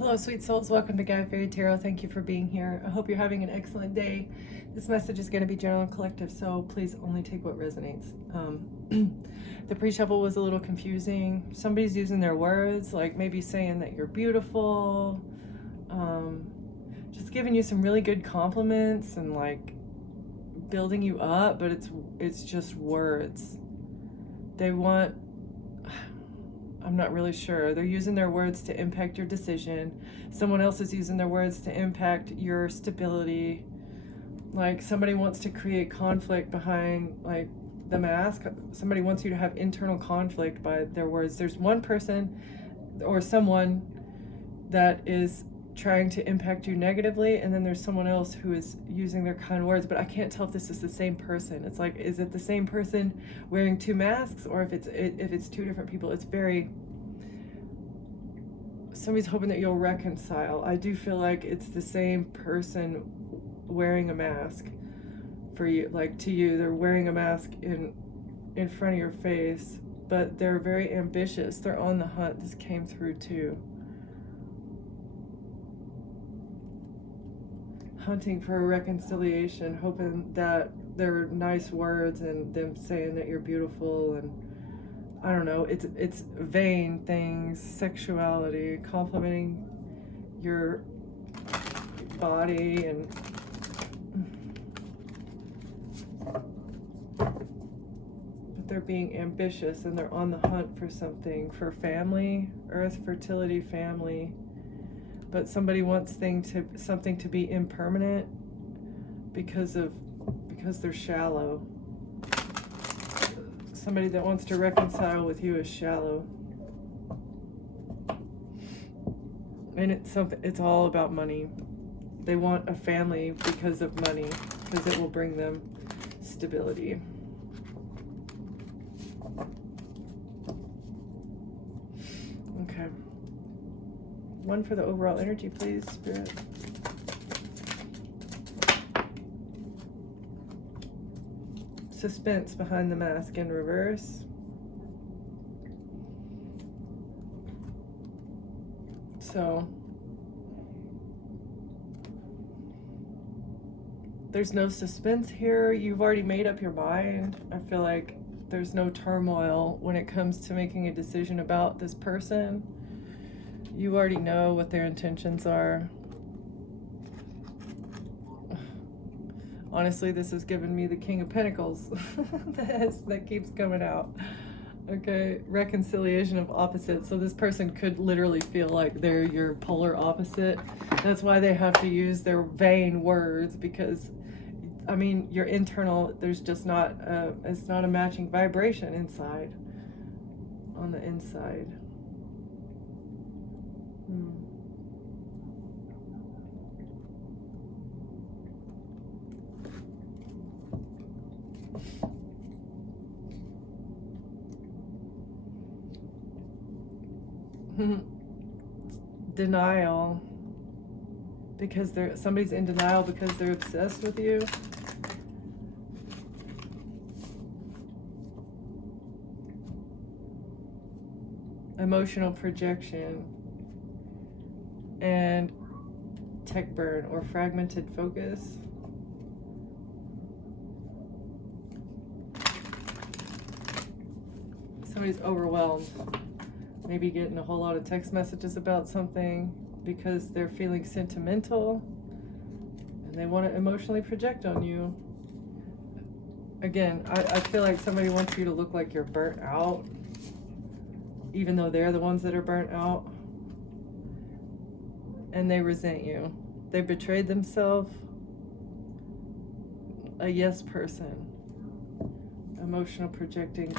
Hello, sweet souls. Welcome to Guy Fairy Tarot. Thank you for being here. I hope you're having an excellent day. This message is going to be general and collective, so please only take what resonates. The pre-shuffle was a little confusing. Somebody's using their words, like maybe saying that you're beautiful, just giving you some really good compliments and like building you up, but it's just words. They want, I'm not really sure. They're using their words to impact your decision. Someone else is using their words to impact your stability. Like somebody wants to create conflict behind like the mask. Somebody wants you to have internal conflict by their words. There's one person or someone that is trying to impact you negatively, and then there's someone else who is using their kind words, but I can't tell if this is the same person. It's like, is it the same person wearing two masks, or if it's two different people? It's very, somebody's hoping that you'll reconcile. I do feel like it's the same person wearing a mask for you, like to you, they're wearing a mask in front of your face, but they're very ambitious. They're on the hunt. This came through too. Hunting for a reconciliation, hoping that there were nice words and them saying that you're beautiful, and I don't know, it's vain things, sexuality, complimenting your body, and but they're being ambitious and they're on the hunt for something, for family, earth, fertility, family. But somebody wants something to be impermanent because they're shallow. Somebody that wants to reconcile with you is shallow. And it's all about money. They want a family because of money, because it will bring them stability. Okay. One for the overall energy, please, Spirit. Suspense behind the mask in reverse. So there's no suspense here. You've already made up your mind. I feel like there's no turmoil when it comes to making a decision about this person. You already know what their intentions are. Honestly, this has given me the King of Pentacles. that keeps coming out. Okay, reconciliation of opposites. So this person could literally feel like they're your polar opposite. That's why they have to use their vain words, because, I mean, your internal, there's just not, it's not a matching vibration inside, on the inside. Denial, because somebody's in denial because they're obsessed with you. Emotional projection and tech burn or fragmented focus. Somebody's overwhelmed. Maybe getting a whole lot of text messages about something because they're feeling sentimental and they want to emotionally project on you. Again, I feel like somebody wants you to look like you're burnt out, even though they're the ones that are burnt out. And they resent you. They betrayed themselves. A yes person. Emotional projecting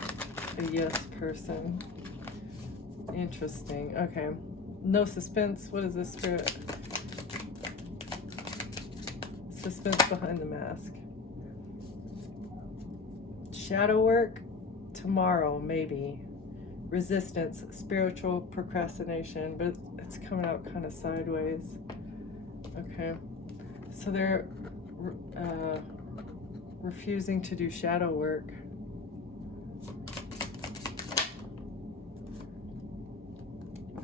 a yes person. Interesting. Okay. No suspense. What is this, Spirit? Suspense behind the mask. Shadow work tomorrow, maybe. Resistance, spiritual procrastination, but it's coming out kind of sideways. Okay. So they're refusing to do shadow work.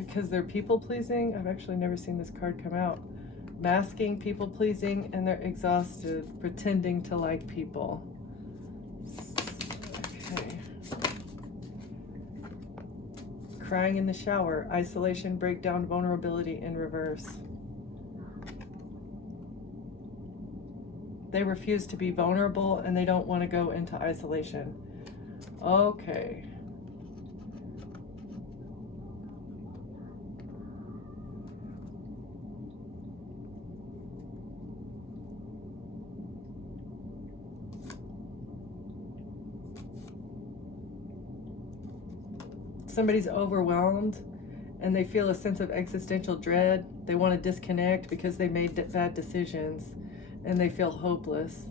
because they're people pleasing. I've actually never seen this card come out. Masking, people pleasing, and they're exhausted, pretending to like people. Okay. Crying in the shower, isolation, breakdown, vulnerability in reverse. They refuse to be vulnerable and they don't want to go into isolation. Okay. Somebody's overwhelmed and they feel a sense of existential dread. They want to disconnect because they made bad decisions and they feel hopeless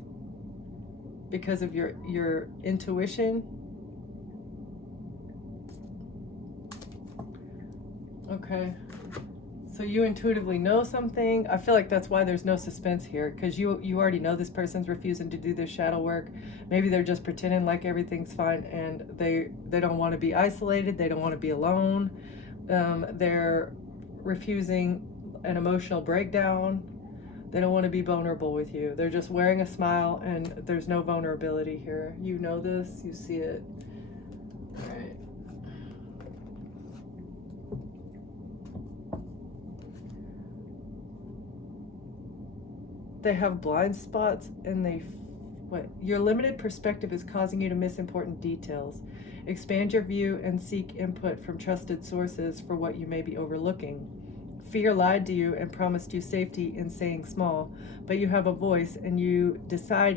because of your intuition. Okay. So you intuitively know something. I feel like that's why there's no suspense here, because you already know this person's refusing to do their shadow work. Maybe they're just pretending like everything's fine and they don't want to be isolated. They don't want to be alone. They're refusing an emotional breakdown. They don't want to be vulnerable with you. They're just wearing a smile and there's no vulnerability here. You know this, you see it. All right. They have blind spots and your limited perspective is causing you to miss important details. Expand your view and seek input from trusted sources for what you may be overlooking. Fear lied to you and promised you safety in saying small, but you have a voice and you decide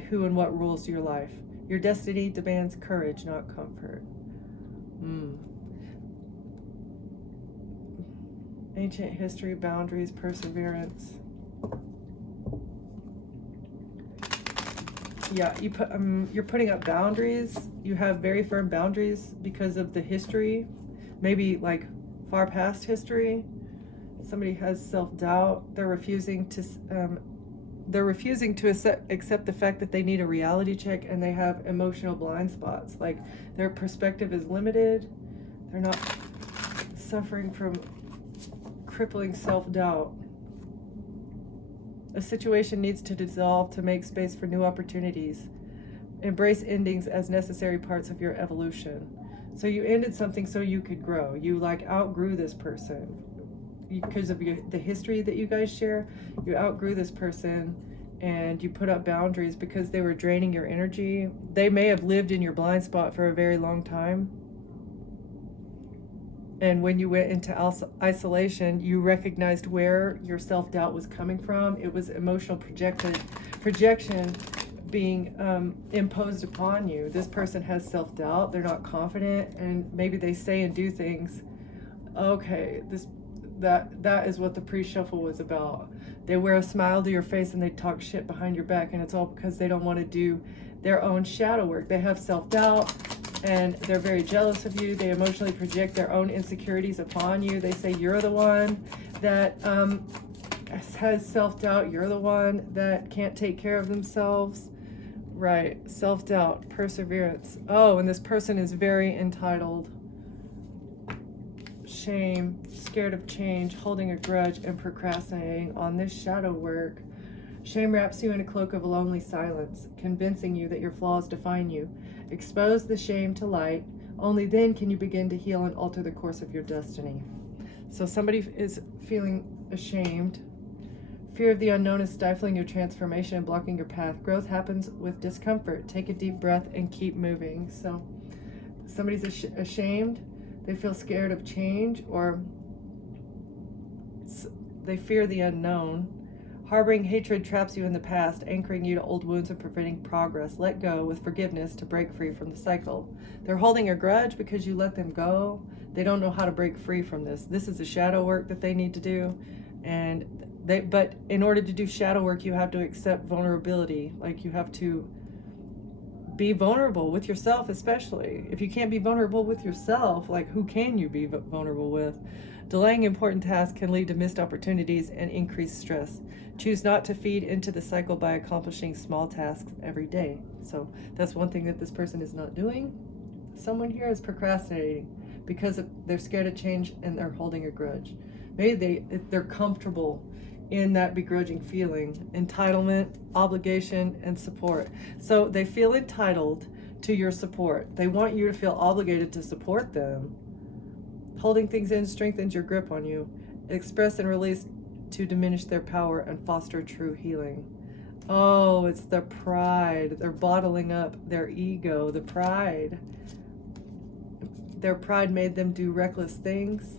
who and what rules your life. Your destiny demands courage, not comfort. Ancient history, boundaries, perseverance. Yeah, you're putting up boundaries. You have very firm boundaries because of the history, maybe like far past history. Somebody has self-doubt. They're refusing to accept the fact that they need a reality check, and they have emotional blind spots. Like their perspective is limited. They're not suffering from crippling self-doubt. A situation needs to dissolve to make space for new opportunities. Embrace endings as necessary parts of your evolution. So you ended something so you could grow. You outgrew this person because of the history that you guys share. You outgrew this person and you put up boundaries because they were draining your energy. They may have lived in your blind spot for a very long time. And when you went into isolation, you recognized where your self-doubt was coming from. It was emotional projection being imposed upon you. This person has self-doubt. They're not confident, and maybe they say and do things. Okay, that is what the pre-shuffle was about. They wear a smile to your face and they talk shit behind your back, and it's all because they don't want to do their own shadow work. They have self-doubt. And they're very jealous of you. They emotionally project their own insecurities upon you. They say you're the one that has self-doubt. You're the one that can't take care of themselves. Right, self-doubt, perseverance. Oh, and this person is very entitled. Shame, scared of change, holding a grudge, and procrastinating on this shadow work. Shame wraps you in a cloak of lonely silence, convincing you that your flaws define you. Expose the shame to light. Only then can you begin to heal and alter the course of your destiny. So somebody is feeling ashamed. Fear of the unknown is stifling your transformation and blocking your path. Growth happens with discomfort. Take a deep breath and keep moving. So somebody's ashamed. They feel scared of change, or they fear the unknown. Harboring hatred traps you in the past, anchoring you to old wounds and preventing progress. Let go with forgiveness to break free from the cycle. They're holding a grudge because you let them go. They don't know how to break free from this. This is the shadow work that they need to do. But in order to do shadow work, you have to accept vulnerability. Like, you have to be vulnerable with yourself, especially. If you can't be vulnerable with yourself, like, who can you be vulnerable with? Delaying important tasks can lead to missed opportunities and increased stress. Choose not to feed into the cycle by accomplishing small tasks every day. So that's one thing that this person is not doing. Someone here is procrastinating. because they're scared of change and they're holding a grudge. Maybe they're comfortable in that begrudging feeling, entitlement, obligation, and support. So they feel entitled to your support. They want you to feel obligated to support them. Holding things in strengthens your grip on you. Express and release to diminish their power and foster true healing. Oh, it's the pride. They're bottling up their ego, the pride. Their pride made them do reckless things.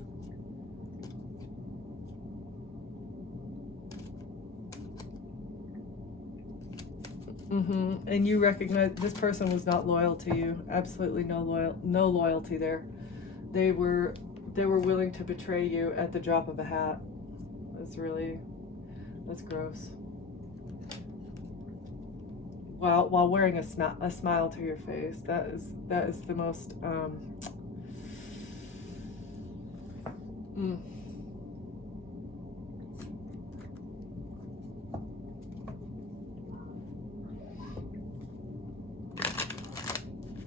And you recognize this person was not loyal to you. Absolutely no loyalty there. They were willing to betray you at the drop of a hat. That's gross. While wearing a smile to your face. That is the most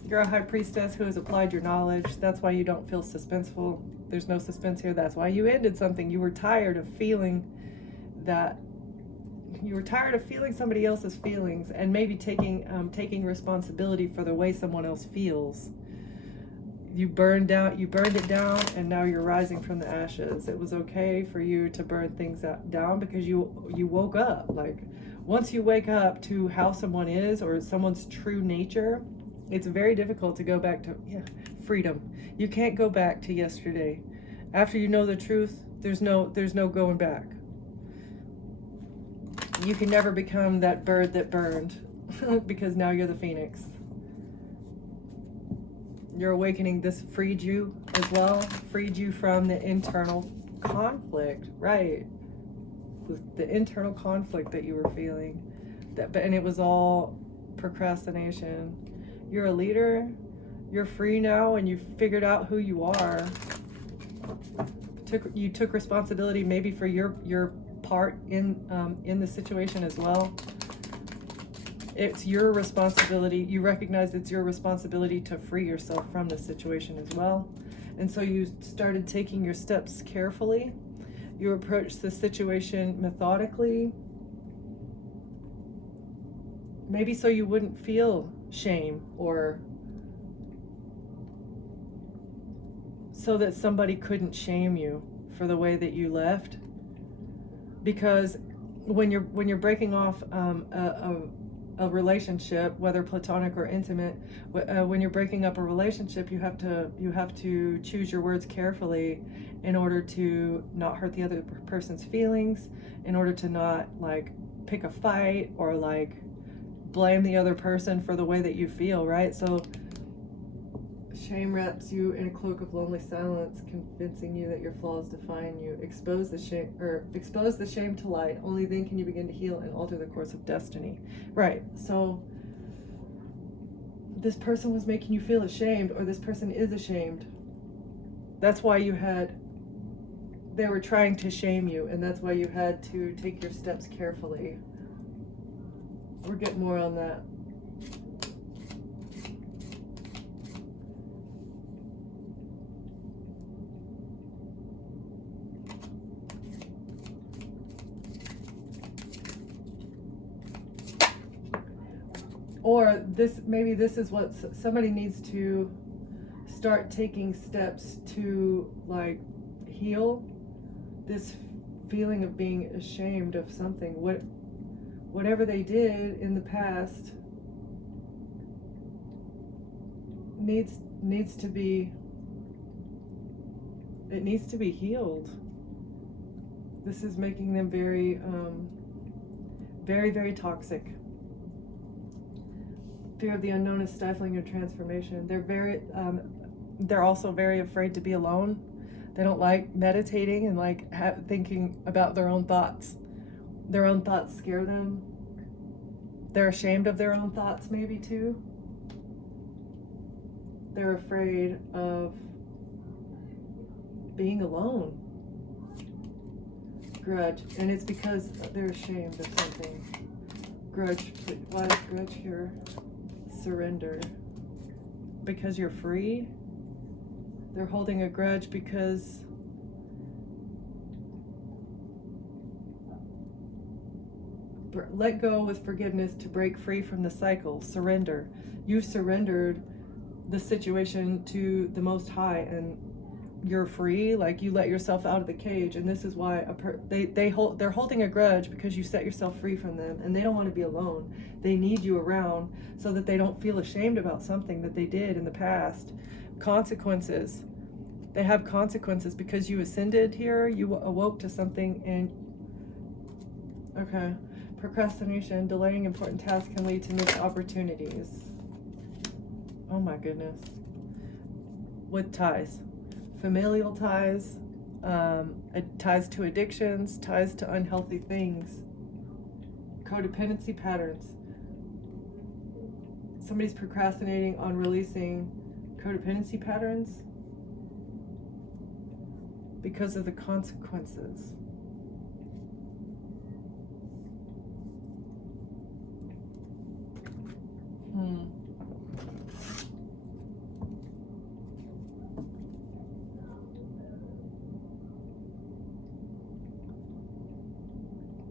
You're a high priestess who has applied your knowledge. That's why you don't feel suspenseful. There's no suspense here. That's why you ended something. You were tired of feeling that. You were tired of feeling somebody else's feelings and maybe taking responsibility for the way someone else feels. You burned it down, and now you're rising from the ashes. It was okay for you to burn things down because you woke up. Like, once you wake up to how someone is or someone's true nature, it's very difficult to go back to freedom. You can't go back to yesterday. After you know the truth, there's no going back. You can never become that bird that burned because now you're the phoenix. Your awakening, this freed you as well, freed you from the internal conflict, right? The internal conflict that you were feeling, and it was all procrastination. You're a leader. You're free now, and you've figured out who you are. You took responsibility maybe for your part in the situation as well. It's your responsibility. You recognize it's your responsibility to free yourself from the situation as well. And so you started taking your steps carefully. You approached the situation methodically. Maybe so you wouldn't feel shame, or so that somebody couldn't shame you for the way that you left. Because when you're breaking off a relationship, whether platonic or intimate, when you're breaking up a relationship, you have to choose your words carefully in order to not hurt the other person's feelings, in order to not like pick a fight or like blame the other person for the way that you feel, right? So shame wraps you in a cloak of lonely silence, convincing you that your flaws define you. Expose the shame to light. Only then can you begin to heal and alter the course of destiny. Right. So this person was making you feel ashamed, or this person is ashamed. That's why they were trying to shame you, and that's why you had to take your steps carefully. We'll get more on that. Or maybe this is what somebody needs to start taking steps to like heal this feeling of being ashamed of something. Whatever they did in the past needs to be healed. This is making them very, very, very toxic. Fear of the unknown is stifling your transformation. They're also very afraid to be alone. They don't like meditating and like thinking about their own thoughts. Their own thoughts scare them. They're ashamed of their own thoughts maybe too. They're afraid of being alone. Grudge, and it's because they're ashamed of something. Grudge, why is grudge here? Surrender. Because you're free. They're holding a grudge because let go with forgiveness to break free from the cycle. Surrender. You've surrendered the situation to the Most High, and you're free. Like, you let yourself out of the cage, and this is why they're holding a grudge because you set yourself free from them, and they don't want to be alone. They need you around so that they don't feel ashamed about something that they did in the past. Consequences. They have consequences because you ascended here. You awoke to something, and okay. Procrastination, delaying important tasks can lead to missed opportunities. Oh my goodness. With ties, familial ties, ties to addictions, ties to unhealthy things, codependency patterns. Somebody's procrastinating on releasing codependency patterns because of the consequences.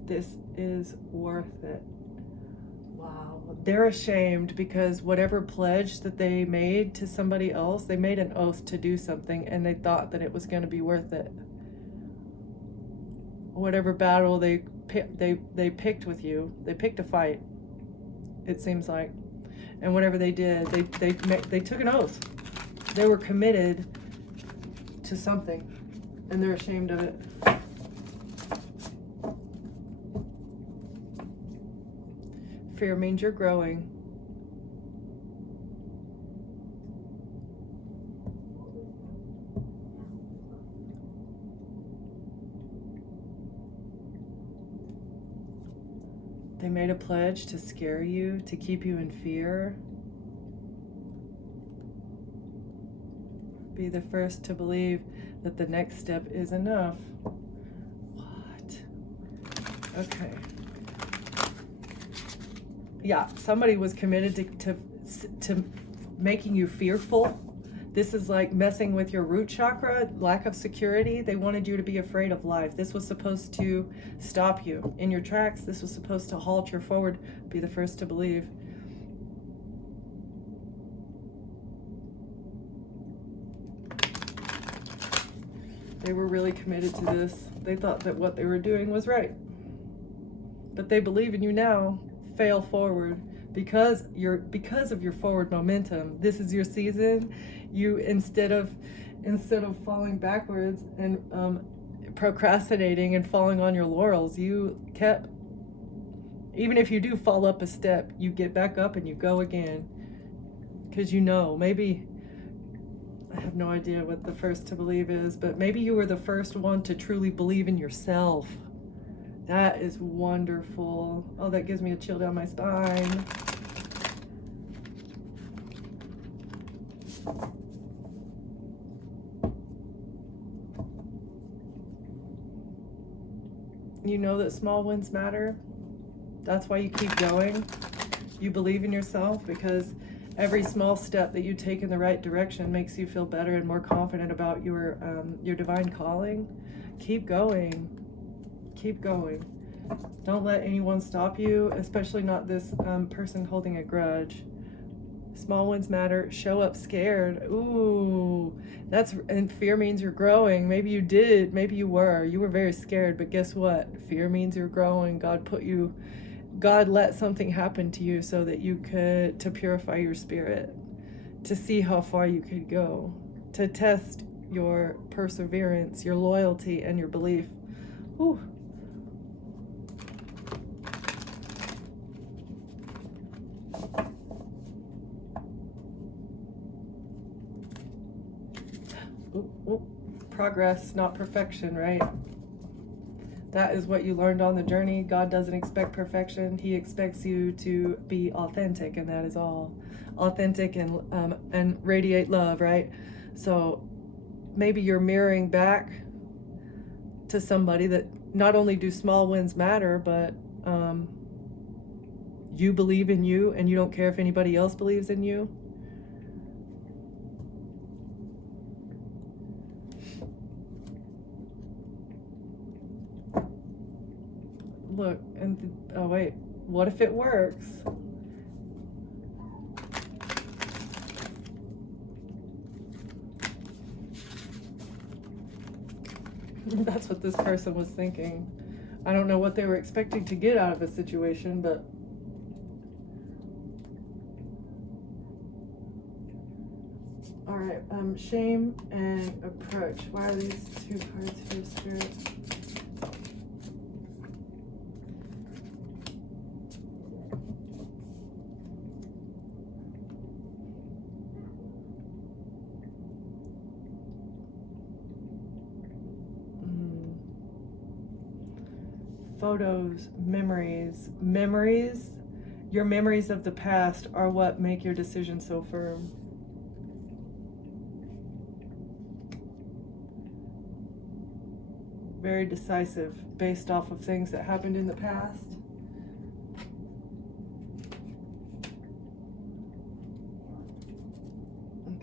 This is worth it. Wow. They're ashamed because whatever pledge that they made to somebody else, they made an oath to do something, and they thought that it was going to be worth it. Whatever battle they picked with you, they picked a fight, it seems like. And whatever they did, they took an oath. They were committed to something, and they're ashamed of it. Fear means you're growing. They made a pledge to scare you, to keep you in fear. Be the first to believe that the next step is enough. What? Okay. Yeah, somebody was committed to making you fearful. This is like messing with your root chakra, lack of security. They wanted you to be afraid of life. This was supposed to stop you in your tracks. This was supposed to halt your forward. Be the first to believe. They were really committed to this. They thought that what they were doing was right. But they believe in you now. Fail forward because of your forward momentum. This is your season. You instead of falling backwards and procrastinating and falling on your laurels, you kept, even if you do fall up a step, you get back up and you go again, because maybe, I have no idea what the first to believe is, but maybe you were the first one to truly believe in yourself. That is wonderful. Oh, that gives me a chill down my spine. You know that small wins matter. That's why you keep going. You believe in yourself because every small step that you take in the right direction makes you feel better and more confident about your divine calling. Keep going. Keep going. Don't let anyone stop you, especially not this person holding a grudge. Small wins matter. Show up scared. Ooh, and fear means you're growing. Maybe you did. Maybe you were very scared, but guess what? Fear means you're growing. God let something happen to you so that you could, to purify your spirit, to see how far you could go, to test your perseverance, your loyalty, and your belief. Ooh. Progress, not perfection, right? That is what you learned on the journey. God doesn't expect perfection. He expects you to be authentic, and that is all. Authentic and radiate love, right? So maybe you're mirroring back to somebody that not only do small wins matter, but you believe in you, and you don't care if anybody else believes in you. Look, and oh wait, what if it works? That's what this person was thinking. I don't know what they were expecting to get out of a situation, but all right, shame and approach. Why are these two cards here, Spirit? Photos, memories. Your memories of the past are what make your decision so firm. Very decisive based off of things that happened in the past.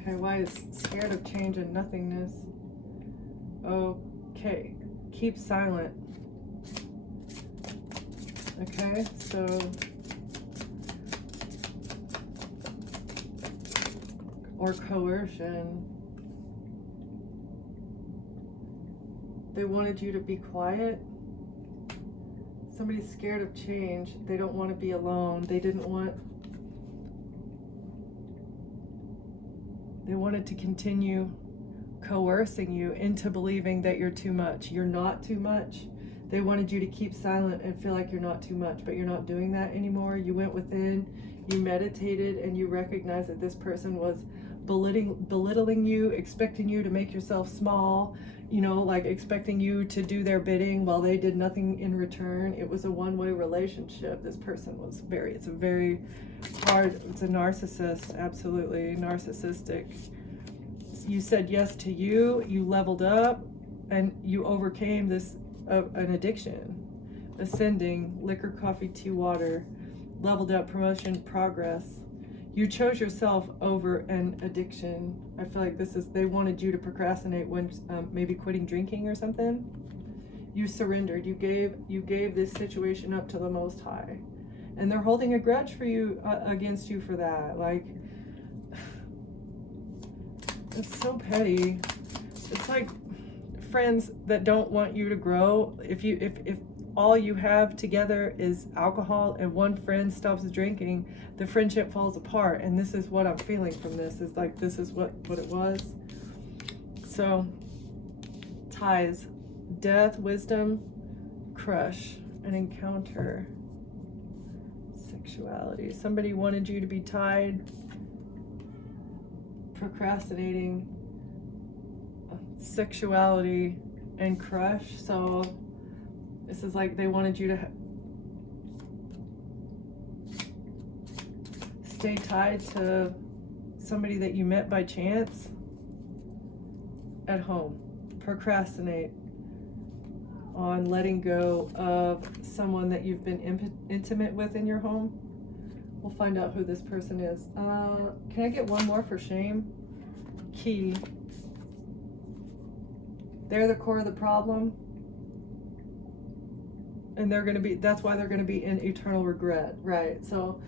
Okay, why is scared of change and nothingness? Okay, keep silent. Okay, so or coercion. They wanted you to be quiet. Somebody's scared of change. They don't want to be alone. They wanted to continue coercing you into believing that you're too much. You're not too much. They wanted you to keep silent and feel like you're not too much, but you're not doing that anymore. You went within, you meditated, and you recognized that this person was belittling you, expecting you to make yourself small, like expecting you to do their bidding while they did nothing in return. It was a one-way relationship. This person was it's a narcissist, absolutely narcissistic. You said yes to you leveled up, and you overcame this an addiction. Ascending, liquor, coffee, tea, water, leveled up, promotion, progress. You chose yourself over an addiction. I feel like they wanted you to procrastinate when maybe quitting drinking or something. You surrendered. You gave this situation up to the Most High, and they're holding a grudge for you against you for that. Like, it's so petty. It's like friends that don't want you to grow. If all you have together is alcohol and one friend stops drinking, the friendship falls apart. And this is what I'm feeling from this, is like this is what it was. So ties, death, wisdom, crush, an encounter, sexuality. Somebody wanted you to be tied, procrastinating, sexuality, and crush. So this is like they wanted you to stay tied to somebody that you met by chance at home. Procrastinate on letting go of someone that you've been intimate with in your home. We'll find out who this person is. Can I get one more for shame? Key. They're the core of the problem, and that's why they're going to be in eternal regret, right? So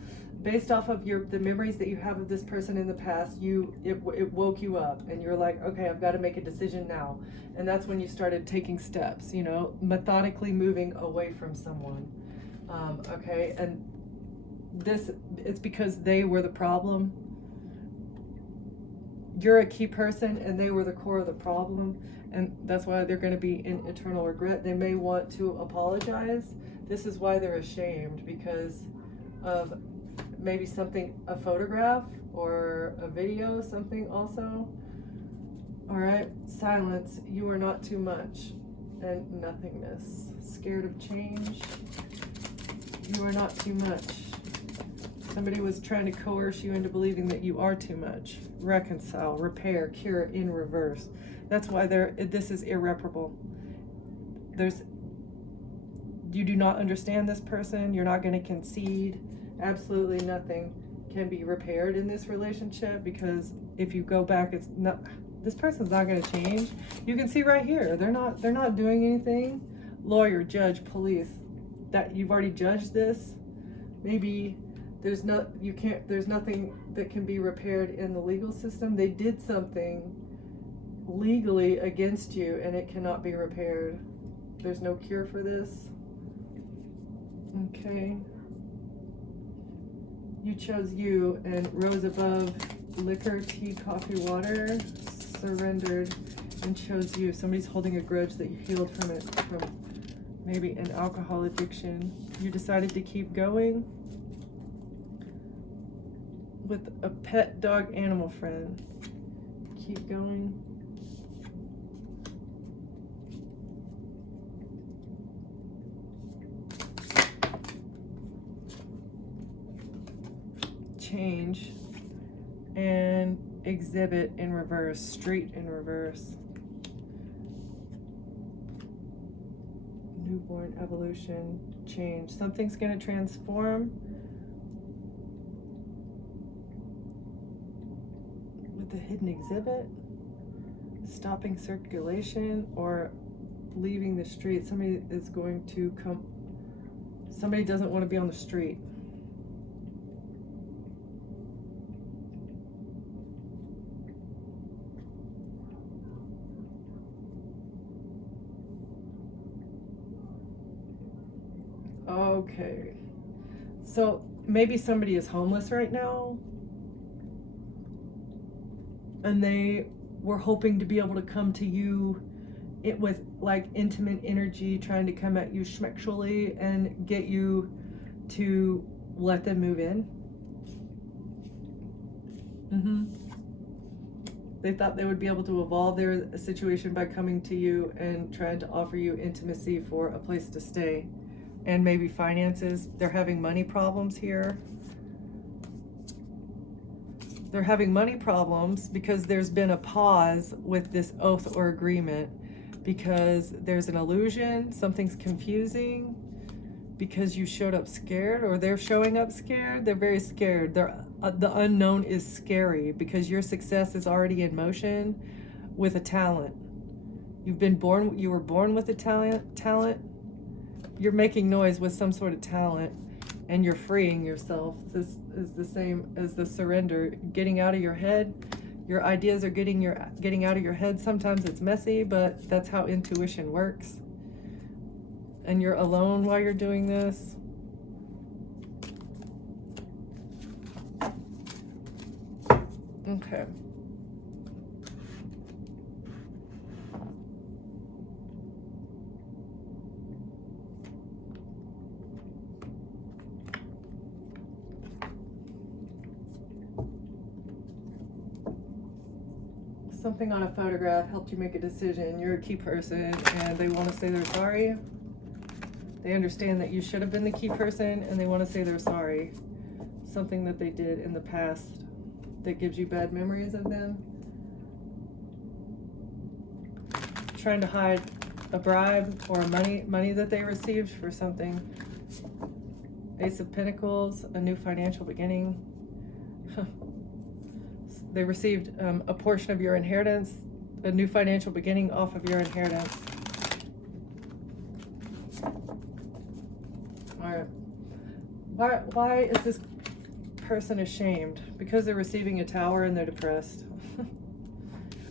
based off of the memories that you have of this person in the past, it woke you up, and you're like, okay, I've got to make a decision now. And that's when you started taking steps, methodically moving away from someone. Okay, and it's because they were the problem. You're a key person, and they were the core of the problem. And that's why they're going to be in eternal regret. They may want to apologize. This is why they're ashamed, because of maybe a photograph or a video, something also. All right, silence. You are not too much. And nothingness. Scared of change. You are not too much. Somebody was trying to coerce you into believing that you are too much. Reconcile, repair, cure in reverse. That's why this is irreparable. You do not understand this person. You're not going to concede. Absolutely nothing can be repaired in this relationship, because if you go back, this person's not going to change. You can see right here, they're not doing anything. Lawyer, judge, police. that you've already judged this. Maybe there's nothing that can be repaired in the legal system. They did something legally against you and it cannot be repaired. There's no cure for this. Okay. You chose you and rose above liquor, tea, coffee, water, surrendered and chose you. Somebody's holding a grudge that you healed from it, from maybe an alcohol addiction. You decided to keep going with a pet dog animal friend. Keep going. Change and exhibit in reverse, street in reverse. Newborn, evolution, change. Something's going to transform with the hidden exhibit, stopping circulation or leaving the street. Somebody is going to come, somebody doesn't want to be on the street. Okay, so maybe somebody is homeless right now and they were hoping to be able to come to you with like intimate energy, trying to come at you sexually and get you to let them move in. They thought they would be able to evolve their situation by coming to you and trying to offer you intimacy for a place to stay. And maybe finances. They're having money problems here. They're having money problems because there's been a pause with this oath or agreement, because there's an illusion, something's confusing, because you showed up scared, or they're showing up scared. They're very scared. The unknown is scary because your success is already in motion with a talent. You were born with a talent. You're making noise with some sort of talent and you're freeing yourself. This is the same as the surrender, getting out of your head. Your ideas are getting out of your head. Sometimes it's messy, but that's how intuition works. And you're alone while you're doing this. Okay. Something on a photograph helped you make a decision. You're a key person and they want to say they're sorry. They understand that you should have been the key person and they want to say they're sorry. Something that they did in the past that gives you bad memories of them. Trying to hide a bribe or money that they received for something. Ace of Pentacles, a new financial beginning. They received a portion of your inheritance, a new financial beginning off of your inheritance. All right. Why is this person ashamed? Because they're receiving a tower and they're depressed.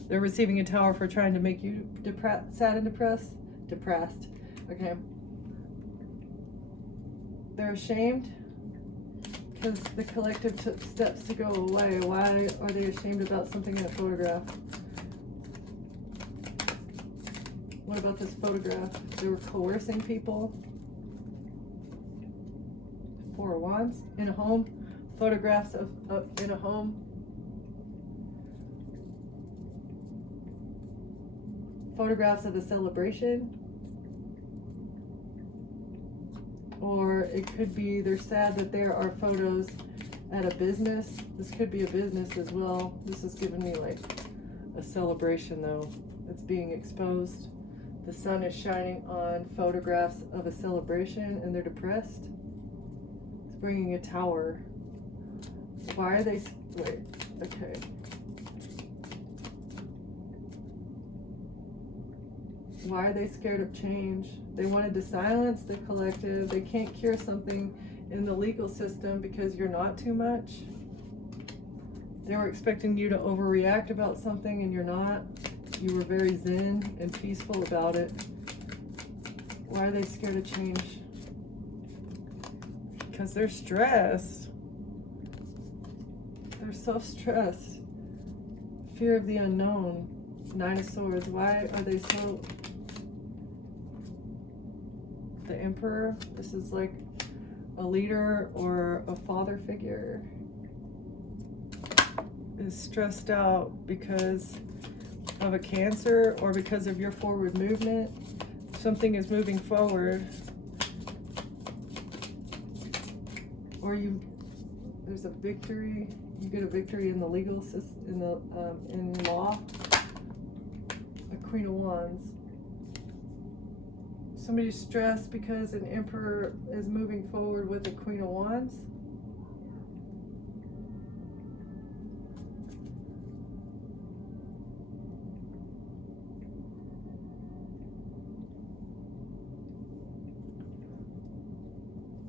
They're receiving a tower for trying to make you sad and depressed. Okay. They're ashamed because the collective took steps to go away. Why are they ashamed about something in a photograph? What about this photograph? They were coercing people. Four of Wands in a home. Photographs of in a home. Photographs of a celebration. Or it could be they're sad that there are photos at a business. This could be a business as well. This is giving me like a celebration though. It's being exposed. The sun is shining on photographs of a celebration and they're depressed. It's bringing a tower. Why are they, wait, okay. Why are they scared of change? They wanted to silence the collective. They can't cure something in the legal system because you're not too much. They were expecting you to overreact about something and you're not. You were very zen and peaceful about it. Why are they scared of change? Because they're stressed. They're so stressed. Fear of the unknown. Nine of Swords. Why are they so... The Emperor. This is like a leader or a father figure. Is stressed out because of a Cancer or because of your forward movement. Something is moving forward. Or there's a victory. You get a victory in the legal system, in law. A Queen of Wands. Somebody's stressed because an Emperor is moving forward with a Queen of Wands.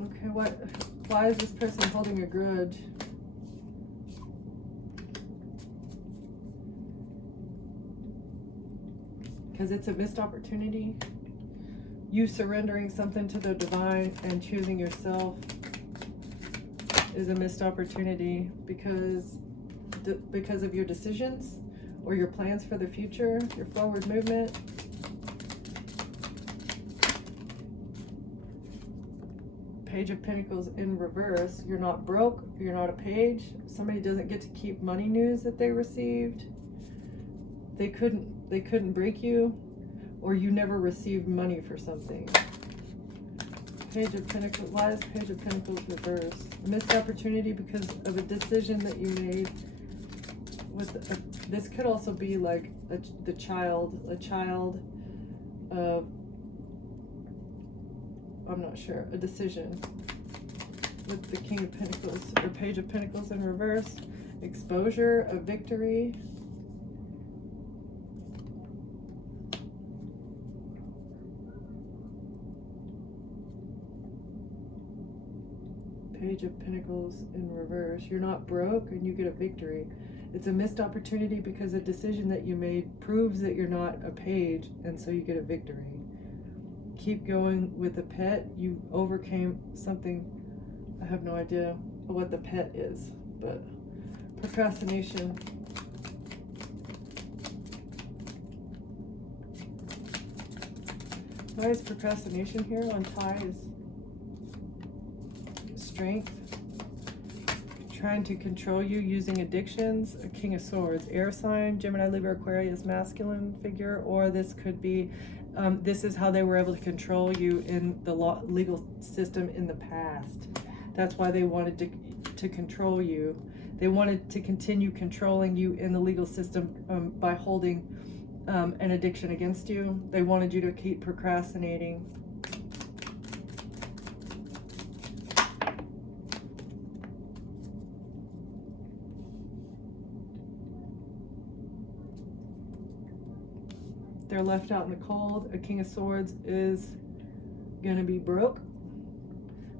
Okay, why is this person holding a grudge? Because it's a missed opportunity. You surrendering something to the divine and choosing yourself is a missed opportunity because of your decisions or your plans for the future, your forward movement. Page of Pentacles in reverse. You're not broke. You're not a page. Somebody doesn't get to keep money news that they received. They couldn't break you, or you never received money for something. Page of Pentacles. Why is Page of Pentacles reverse? A missed opportunity because of a decision that you made. This could also be like a child of, I'm not sure, a decision with the King of Pentacles or Page of Pentacles in reverse. Exposure, a victory. Page of Pentacles in reverse. You're not broke and you get a victory. It's a missed opportunity because a decision that you made proves that you're not a page, and so you get a victory. Keep going with the pet. You overcame something. I have no idea what the pet is, but procrastination. Why is procrastination here on ties? Strength. Trying to control you using addictions. A King of Swords. Air sign, Gemini, Libra, Aquarius, masculine figure, or this could be this is how they were able to control you in the legal system in the past. That's why they wanted to control you. They wanted to continue controlling you in the legal system by holding an addiction against you. They wanted you to keep procrastinating. They're left out in the cold. A King of Swords is going to be broke.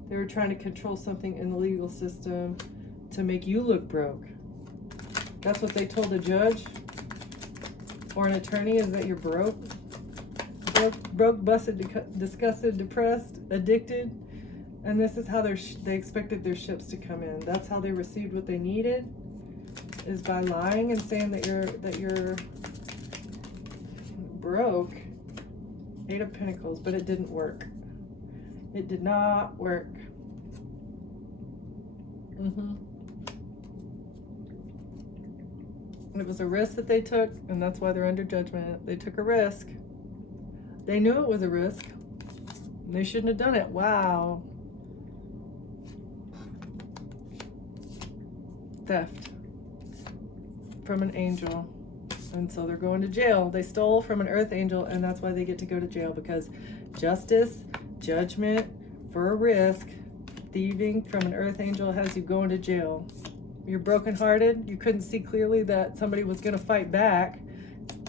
They were trying to control something in the legal system to make you look broke. That's what they told a judge or an attorney, is that you're broke. Broke, busted, disgusted, depressed, addicted. And this is how they expected their ships to come in. That's how they received what they needed, is by lying and saying that you're broke. Eight of Pentacles, but it didn't work. It did not work. It was a risk that they took, and that's why they're under judgment. They took a risk. They knew it was a risk. They shouldn't have done it. Wow. Theft from an angel. And so they're going to jail. They stole from an earth angel, and that's why they get to go to jail, because justice, judgment for a risk, thieving from an earth angel has you going to jail. You're brokenhearted. You couldn't see clearly that somebody was going to fight back.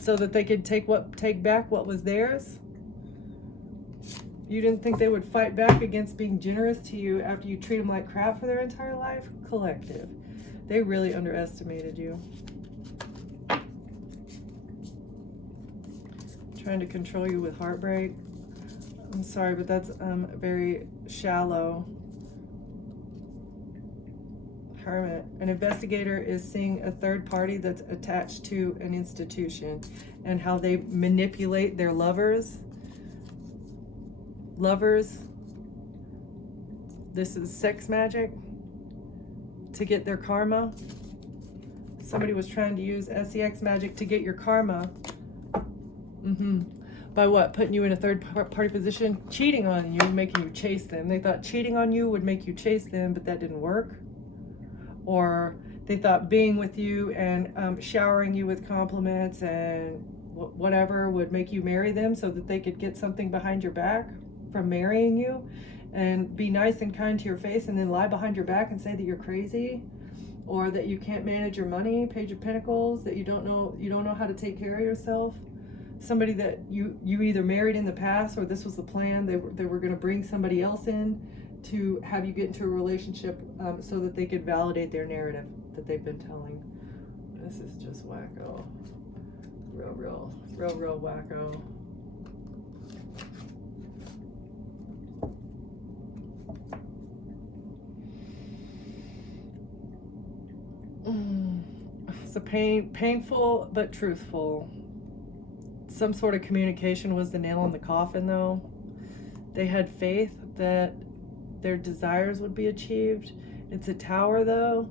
so that they could take back what was theirs. You didn't think they would fight back against being generous to you after you treat them like crap for their entire life? Collective. They really underestimated you. Trying to control you with heartbreak. I'm sorry, but that's very shallow. Hermit. An investigator is seeing a third party that's attached to an institution and how they manipulate their lovers. This is sex magic to get their karma. Somebody was trying to use SEX magic to get your karma. By what? Putting you in a third party position? Cheating on you, making you chase them. They thought cheating on you would make you chase them, but that didn't work. Or they thought being with you and showering you with compliments and whatever would make you marry them so that they could get something behind your back from marrying you, and be nice and kind to your face and then lie behind your back and say that you're crazy, or that you can't manage your money, Page of Pentacles, that you don't know how to take care of yourself. Somebody that you either married in the past, or this was the plan. They were going to bring somebody else in to have you get into a relationship so that they could validate their narrative that they've been telling. This is just wacko. Real wacko. So painful but truthful. Some sort of communication was the nail in the coffin, though. They had faith that their desires would be achieved. It's a tower, though,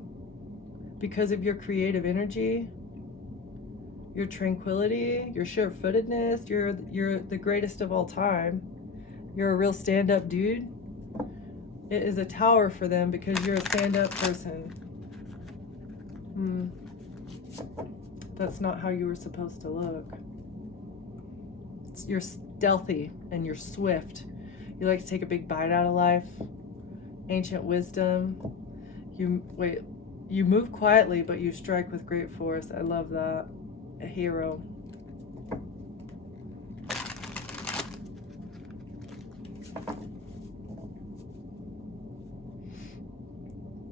because of your creative energy, your tranquility, your sure-footedness. You're the greatest of all time. You're a real stand-up dude. It is a tower for them because you're a stand-up person. That's not how you were supposed to look. You're stealthy and you're swift. You like to take a big bite out of life. Ancient wisdom. You move quietly, but you strike with great force. I love that. A hero.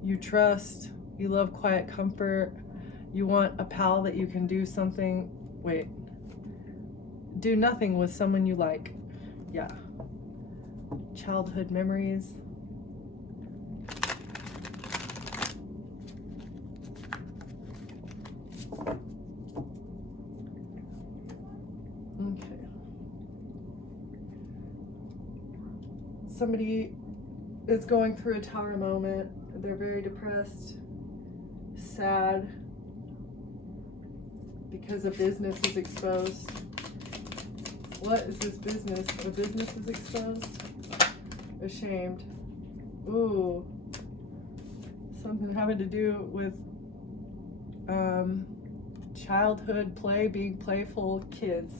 You trust. You love quiet comfort. You want a pal that you can do something. Do nothing with someone you like. Yeah. Childhood memories. Okay. Somebody is going through a tower moment. They're very depressed, sad, because a business is exposed. What is this business? A business is exposed? Ashamed. Ooh. Something having to do with childhood play, being playful kids.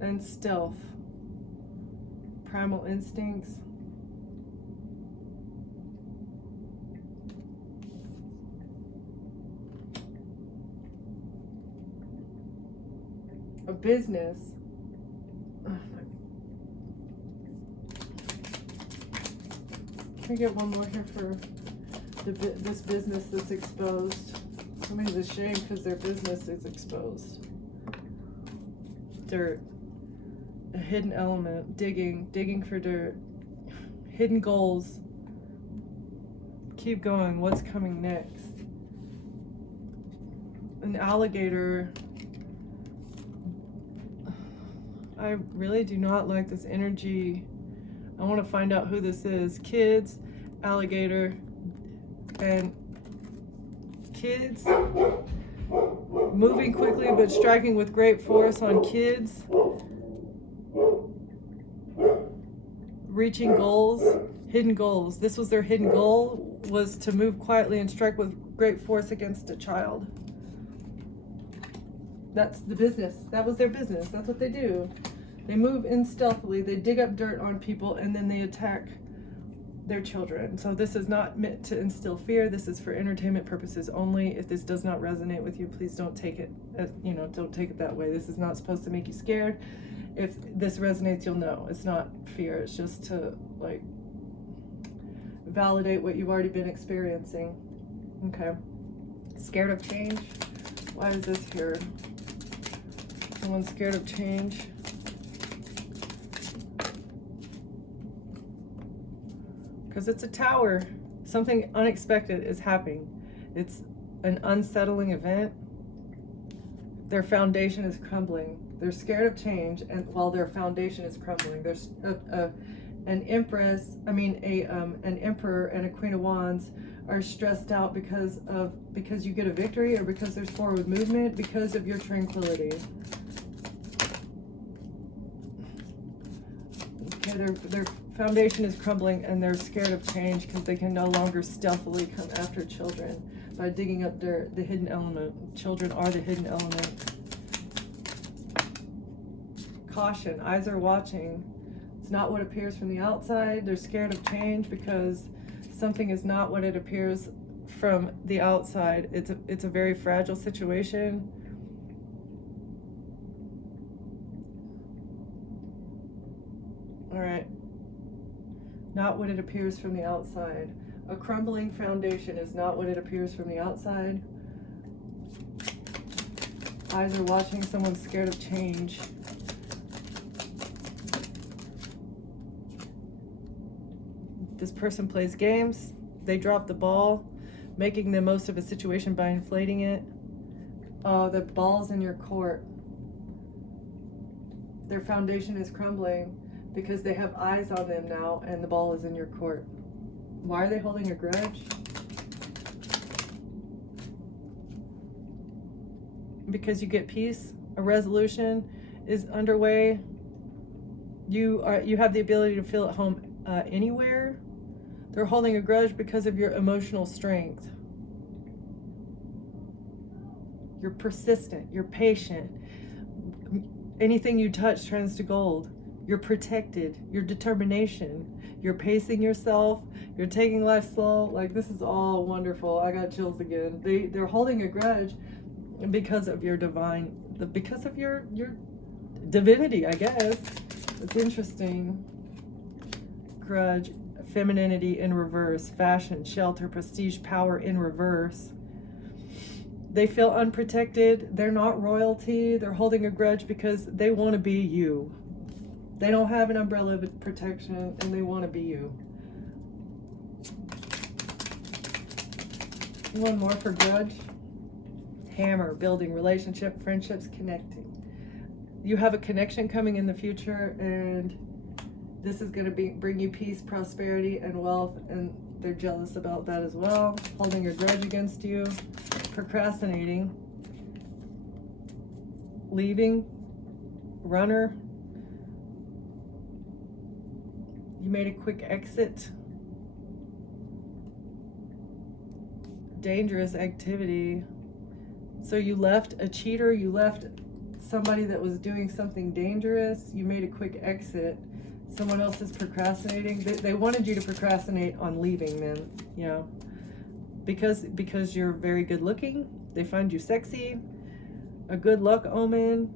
And stealth. Primal instincts. A business. Can I get one more here for this business that's exposed? Somebody's ashamed because their business is exposed. Dirt. A hidden element. Digging for dirt. Hidden goals. Keep going. What's coming next? An alligator. I really do not like this energy. I want to find out who this is. Kids, alligator, and kids. Moving quickly but striking with great force on kids. Reaching goals, hidden goals. This was their hidden goal, was to move quietly and strike with great force against a child. That's the business. That was their business. That's what they do. They move in stealthily. They dig up dirt on people and then they attack their children. So this is not meant to instill fear. This is for entertainment purposes only. If this does not resonate with you, please don't take it as, don't take it that way. This is not supposed to make you scared. If this resonates, you'll know. It's not fear. It's just to like validate what you've already been experiencing. Okay. Scared of change. Why is this here? Someone's scared of change. Because it's a tower. Something unexpected is happening. It's an unsettling event. Their foundation is crumbling. They're scared of change, and while their foundation is crumbling, there's an emperor and a queen of wands are stressed out because you get a victory, or because there's forward movement, because of your tranquility. Okay, their foundation is crumbling, and they're scared of change because they can no longer stealthily come after children by digging up the hidden element. Children are the hidden element. Caution, eyes are watching. It's not what appears from the outside. They're scared of change because something is not what it appears from the outside. It's a very fragile situation. All right. Not what it appears from the outside. A crumbling foundation is not what it appears from the outside. Eyes are watching. Someone's scared of change. This person plays games. They drop the ball, making the most of a situation by inflating it. Oh, the ball's in your court. Their foundation is crumbling because they have eyes on them now, and the ball is in your court. Why are they holding a grudge? Because you get peace. A resolution is underway. You have the ability to feel at home anywhere. They're holding a grudge because of your emotional strength. You're persistent. You're patient. Anything you touch turns to gold. You're protected. Your determination. You're pacing yourself. You're taking life slow. Like, this is all wonderful. I got chills again. They're holding a grudge because of your because of your divinity, I guess. It's interesting. Grudge. Femininity in reverse, fashion, shelter, prestige, power in reverse. They feel unprotected. They're not royalty. They're holding a grudge because they want to be you. They don't have an umbrella of protection, and they want to be you. One more for grudge. Hammer, building relationship, friendships, connecting. You have a connection coming in the future, and this is going to bring you peace, prosperity, and wealth, and they're jealous about that as well. Holding a grudge against you. Procrastinating. Leaving. Runner. You made a quick exit. Dangerous activity. So you left a cheater. You left somebody that was doing something dangerous. You made a quick exit. Someone else is procrastinating. They wanted you to procrastinate on leaving them, because you're very good looking. They find you sexy, a good luck omen.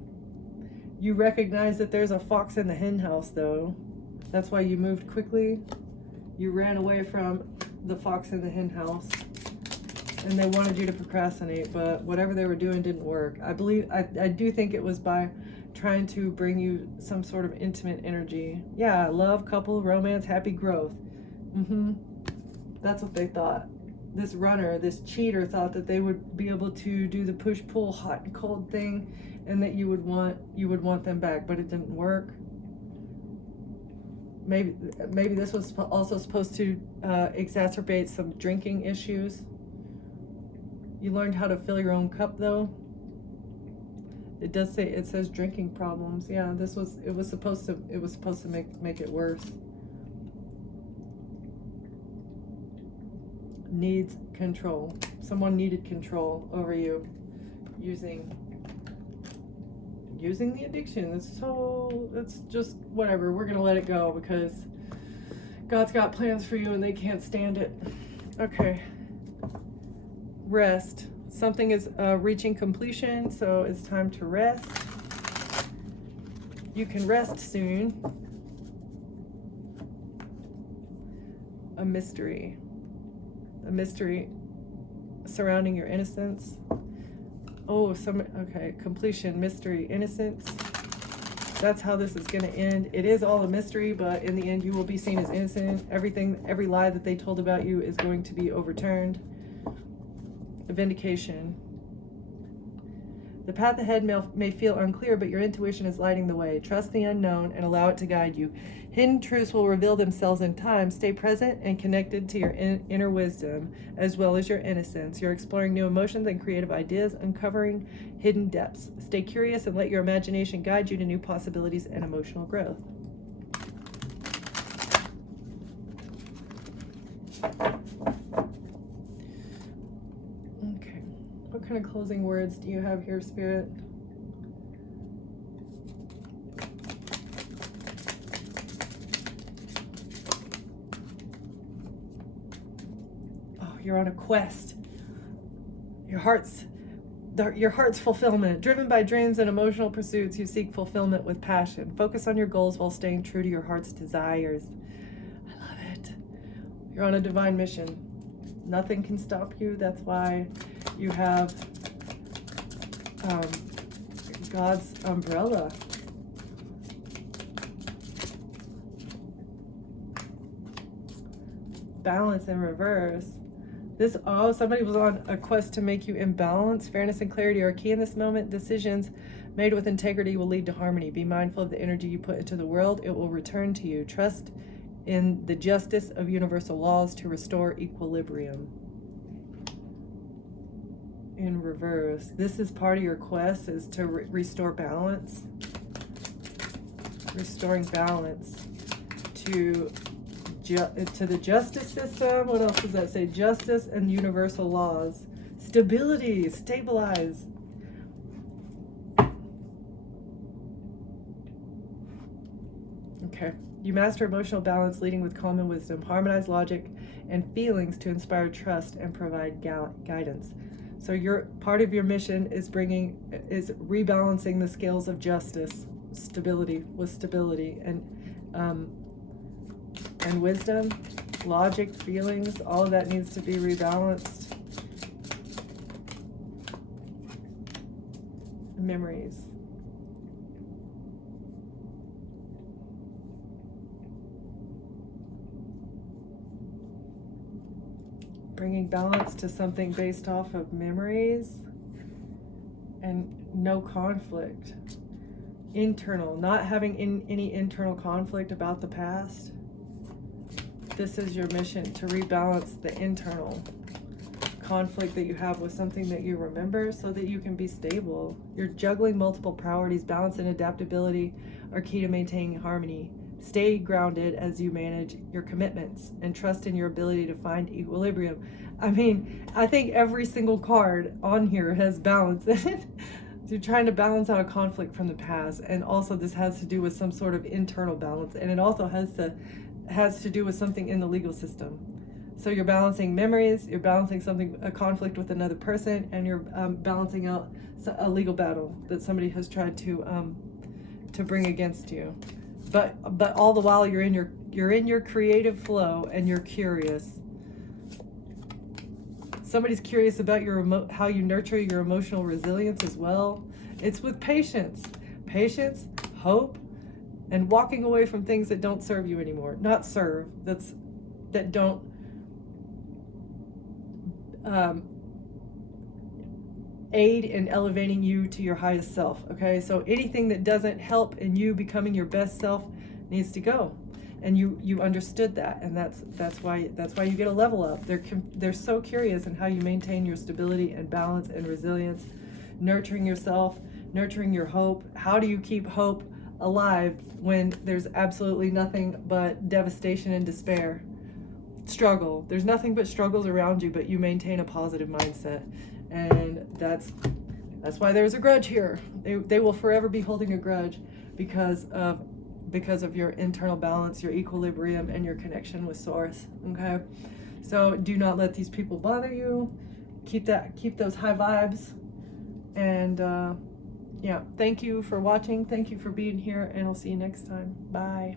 You recognize that there's a fox in the hen house, though. That's why you moved quickly. You ran away from the fox in the hen house, and they wanted you to procrastinate, but whatever they were doing didn't work. I do think it was by trying to bring you some sort of intimate energy. Yeah, love, couple, romance, happy growth. That's what they thought. This runner, this cheater, thought that they would be able to do the push-pull, hot and cold thing, and that you would want them back, but it didn't work. Maybe this was also supposed to exacerbate some drinking issues. You learned how to fill your own cup, though. It says drinking problems. Yeah, it was supposed to make it worse. Needs control. Someone needed control over you using the addiction. It's just whatever. We're gonna let it go because God's got plans for you and they can't stand it. Okay. Rest. Something is reaching completion, so it's time to rest. You can rest soon. A mystery surrounding your innocence. Oh, okay, completion, mystery, innocence. That's how this is going to end. It is all a mystery, but in the end, you will be seen as innocent. Every lie that they told about you is going to be overturned. A vindication. The path ahead may feel unclear, but your intuition is lighting the way. Trust the unknown and allow it to guide you. Hidden truths will reveal themselves in time. Stay present and connected to your inner wisdom, as well as your innocence. You're exploring new emotions and creative ideas, uncovering hidden depths. Stay curious and let your imagination guide you to new possibilities and emotional growth. Okay, what kind of closing words do you have here, Spirit? You're on a quest. Your heart's fulfillment. Driven by dreams and emotional pursuits, you seek fulfillment with passion. Focus on your goals while staying true to your heart's desires. I love it. You're on a divine mission. Nothing can stop you. That's why you have God's umbrella. Balance in reverse. Somebody was on a quest to make you imbalance. Fairness and clarity are key in this moment. Decisions made with integrity will lead to harmony. Be mindful of the energy you put into the world. It will return to you. Trust in the justice of universal laws to restore equilibrium. In reverse. This is part of your quest, is to restore balance. Restoring balance to the justice system. What else does that say? Justice and universal laws. Stability, stabilize. Okay. You master emotional balance, leading with calm and wisdom. Harmonize logic and feelings to inspire trust and provide guidance. So part of your mission is rebalancing the scales of justice, stability with stability, and wisdom, logic, feelings, all of that needs to be rebalanced. Memories. Bringing balance to something based off of memories and no conflict. Internal, not having any internal conflict about the past. This is your mission, to rebalance the internal conflict that you have with something that you remember so that you can be stable. You're juggling multiple priorities. Balance and adaptability are key to maintaining harmony. Stay grounded as you manage your commitments and trust in your ability to find equilibrium. I mean, I think every single card on here has balance in it. You're trying to balance out a conflict from the past, and also this has to do with some sort of internal balance, and it also has to do with something in the legal system. So you're balancing memories, you're balancing a conflict with another person, and you're balancing out a legal battle that somebody has tried to bring against you. But all the while you're in your creative flow and you're curious. Somebody's curious about how you nurture your emotional resilience as well. It's with patience, hope, and walking away from things that don't serve you anymore. Not serve, that don't aid in elevating you to your highest self. Okay, so anything that doesn't help in you becoming your best self needs to go. And you understood that, and that's why you get a level up. They're so curious in how you maintain your stability and balance and resilience, nurturing yourself, nurturing your hope. How do you keep hope alive when there's absolutely nothing but devastation and despair? Struggle. There's nothing but struggles around you, but you maintain a positive mindset, and that's why there's a grudge here. They will forever be holding a grudge because of because of your internal balance, your equilibrium, and your connection with source. Okay, so do not let these people bother you. Keep those high vibes, and yeah, thank you for watching, thank you for being here, and I'll see you next time. Bye.